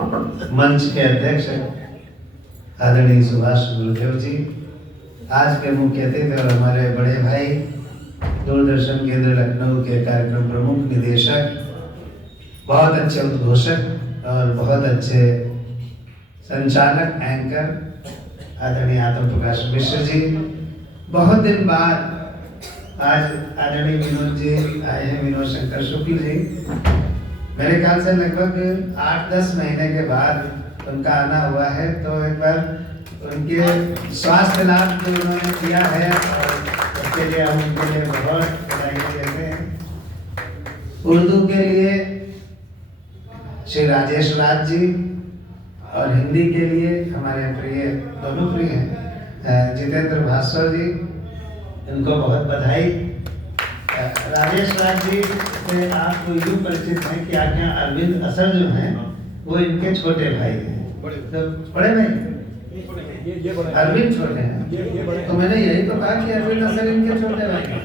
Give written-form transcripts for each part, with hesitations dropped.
मंच के अध्यक्ष आदरणीय सुभाष गुरुदेव जी, आज के मुख्य अतिथि और हमारे बड़े भाई दूरदर्शन केंद्र लखनऊ के कार्यक्रम प्रमुख निदेशक, बहुत अच्छे उद्घोषक और बहुत अच्छे संचालक एंकर आदरणीय आत्म प्रकाश मिश्र जी, बहुत दिन बाद आज आदरणीय विनोद जी आए हैं, विनोद शंकर शुक्ल जी। मेरे ख्याल से लगभग 8-10 महीने के बाद उनका आना हुआ है, तो एक बार उनके स्वास्थ्य लाभ जो उन्होंने किया है और उसके लिए हम उनके लिए बहुत बधाई देते हैं। उर्दू के लिए श्री राजेश राज जी और हिंदी के लिए हमारे प्रिय, दोनों प्रिय हैं, जितेंद्र भास्कर जी, इनको बहुत बधाई। राजेश राज जी से आपको यूँ परिचित हैं कि आज्ञा अरविंद असर जो हैं वो इनके छोटे भाई हैं। तो बड़े भाई अरविंद छोटे हैं, तो मैंने यही तो कहा कि अरविंद असर इनके छोटे भाई हैं।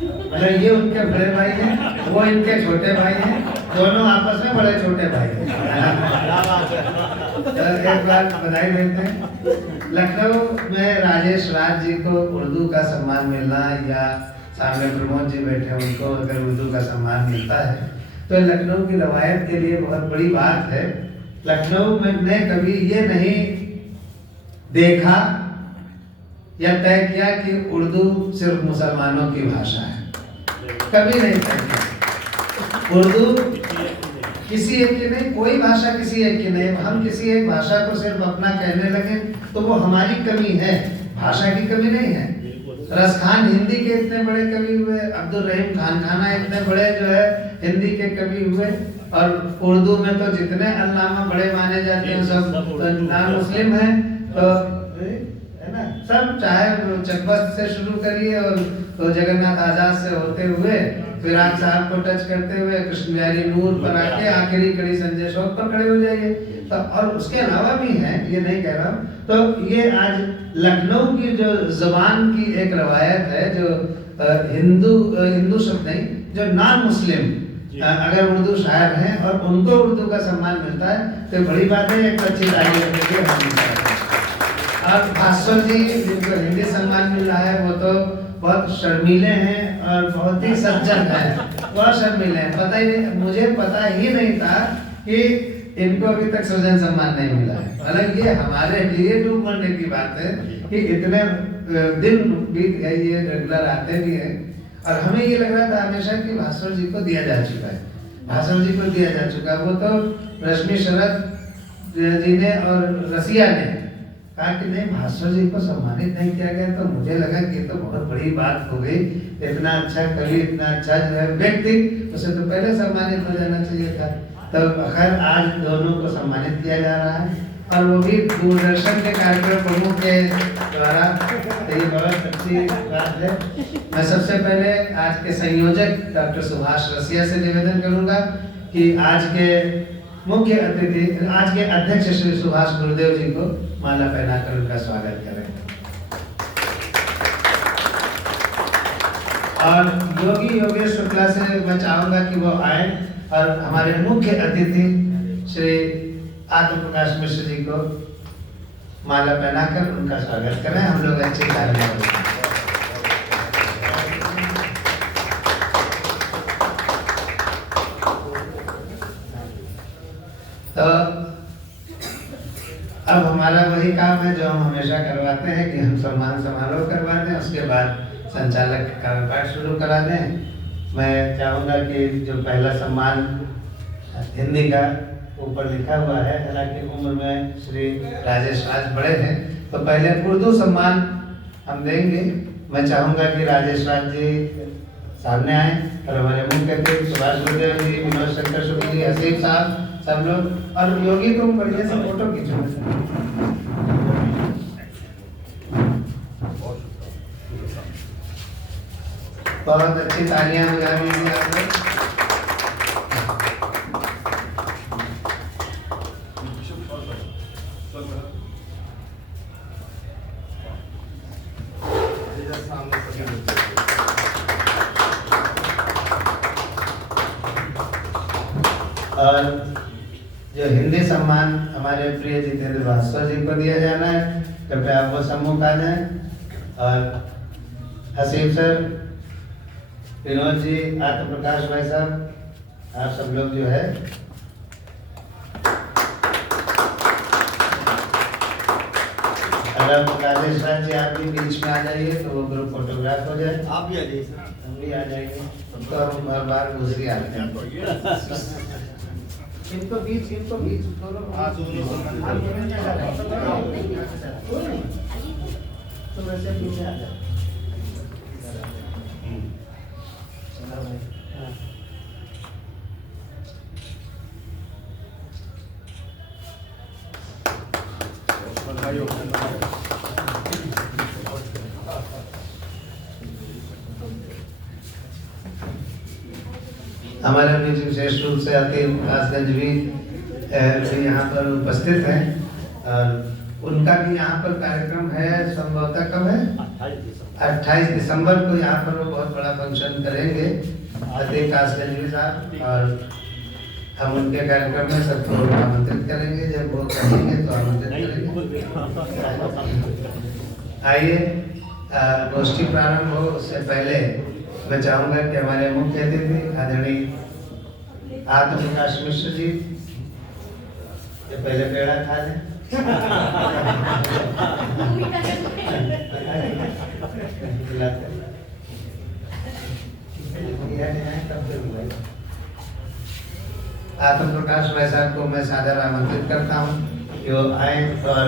मतलब ये उनके बड़े भाई हैं, वो इनके छोटे भाई हैं, दोनों आपस में बड़े छोटे भाई हैं। एक बार बधाई देते हैं। लखनऊ में राजेश राज जी को उर्दू का सम्मान मिलना, या सामने प्रमोद जी बैठे उनको अगर उर्दू का सम्मान मिलता है तो लखनऊ की रवायत के लिए बहुत बड़ी बात है। लखनऊ में ने कभी ये नहीं देखा या तय किया कि उर्दू सिर्फ मुसलमानों की भाषा है, कभी नहीं तय किया। उर्दू किसी एक की नहीं, कोई भाषा किसी एक की नहीं। हम किसी एक भाषा को सिर्फ अपना कहने लगे तो वो हमारी कमी है, भाषा की कमी नहीं है। रसखान हिंदी के इतने बड़े कवि हुए, अब्दुल रहीम खान खाना इतने बड़े जो है हिंदी के कवि हुए, और उर्दू में तो जितने अल्लामा बड़े माने जाते हैं सब नाम मुस्लिम हैं, तो है ना, सब चाहे चकबस्त से शुरू करिए और तो जगन्नाथ आजाद से होते हुए फिराक साहब को टच करते हुए कृष्ण बिहारी नूर पर आके आखिरी कड़ी संजय शौक पर खड़े हो जाइए। तो और उसके अलावा भी हैं, ये नहीं कह रहा हूँ। तो ये आज लखनऊ की जो ज़बान की एक रवायत है, जो हिंदू शब्द नहीं, जो नॉन मुस्लिम अगर उर्दू शायर हैं और उनको उर्दू का सम्मान मिलता है तो बड़ी बात है। एक अच्छी तारीफ करके हम और भास्कर जी जिनको हिंदी सम्मान मिल रहा है, वो तो बहुत शर्मीले हैं और बहुत ही सज्जन हैं, बहुत शर्मीले हैं। पता ही नहीं, मुझे पता ही नहीं था कि इनको अभी तक सृजन सम्मान नहीं मिला है। हालांकि ये हमारे लिए डूब मरने की बात है कि इतने दिन बीत गए, ये रेगुलर आते भी हैं, और हमें ये लग रहा था हमेशा कि भास्कर जी को दिया जा चुका है, भास्कर जी को दिया जा चुका। वो तो रश्मि शरद जी ने और रसिया ने कहा कि नहीं, भास्कर जी को सम्मानित नहीं किया गया, तो मुझे लगा कि ये तो बहुत बड़ी बात हो गई। इतना अच्छा कवि, इतना अच्छा जो है व्यक्ति, उसे तो पहले सम्मानित हो जाना चाहिए था। तो खैर आज दोनों को सम्मानित किया जा रहा है, और वो भी दूरदर्शन के कार्यक्रम प्रमुख के द्वारा, तो ये बहुत अच्छी बात है। मैं सबसे पहले आज के संयोजक डॉक्टर सुभाष रसिया से निवेदन करूंगा कि आज के मुख्य अतिथि, आज के अध्यक्ष श्री सुभाष गुरुदेव जी को माला पहनाकर उनका स्वागत करें। और योगी योगेश शुक्ला से मैं चाहूंगा कि वो आए और हमारे मुख्य अतिथि श्री आत्म प्रकाश मिश्र जी को माला पहनाकर उनका स्वागत करें। हम लोग अच्छे कार्य करें। तो अब हमारा वही काम है जो हम हमेशा करवाते हैं कि हम सम्मान समारोह करवा दें, उसके बाद संचालक कार्यपाठ शुरू करा दें। मैं चाहूँगा कि जो पहला सम्मान हिंदी का ऊपर लिखा हुआ है, हालांकि उम्र में श्री राजेश राज बड़े हैं, तो पहले उर्दू सम्मान हम देंगे। मैं चाहूँगा कि राजेश राज जी सामने आए और हमारे मुख्य अतिथि सुभाष गुरुदेव जी, विनोद शंकर शुक्ल जी, हसीब साहब, सब लोग, और योगी तुम बढ़िया से फोटो खींचो। बहुत अच्छी तालियां बजा दीजिए आप लोग। और जो हिंदी सम्मान हमारे प्रिय जितेंद्र भास्कर जी को दिया जाना है, कृपया आप वो सम्मुख आ जाए। और हसीब सर, विनोद जी, आत्म प्रकाश भाई साहब, आप सब लोग जो है अगर राजेश राज जी आप भी बीच में आ जाइए तो वो ग्रुप फोटोग्राफ हो जाए। आप भी आ जाइए। हम भी आ जाएंगे, तो हम हर बार दूसरी आते हैं। इनको बीच दोनों तो वैसे पीछे आ जाए। हमारे बीच विशेष रूप से अतीब कासगंज भी यहाँ पर उपस्थित हैं और उनका भी यहाँ पर कार्यक्रम है। संभवतः कब है? 28 दिसंबर को यहाँ पर वो बहुत बड़ा फंक्शन करेंगे अतीब कासगंज साहब, और हम उनके कार्यक्रम में सबको आमंत्रित करेंगे। जब वो कहेंगे तो आमंत्रित करेंगे। आइए गोष्ठी प्रारंभ हो उससे पहले मैं चाहूँगा कि हमारे मुख्य अतिथि आदरणीय आत्म प्रकाश मिश्र जी ये पहले पेड़ा खा लें। आत्म प्रकाश भाई साहब को मैं सादर आमंत्रित करता हूँ कि वो आए और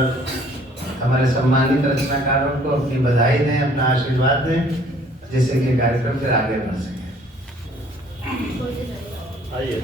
हमारे सम्मानित रचनाकारों को अपनी बधाई दें, अपना आशीर्वाद दें, जिससे कि कार्यक्रम फिर आगे बढ़ सके। आइए।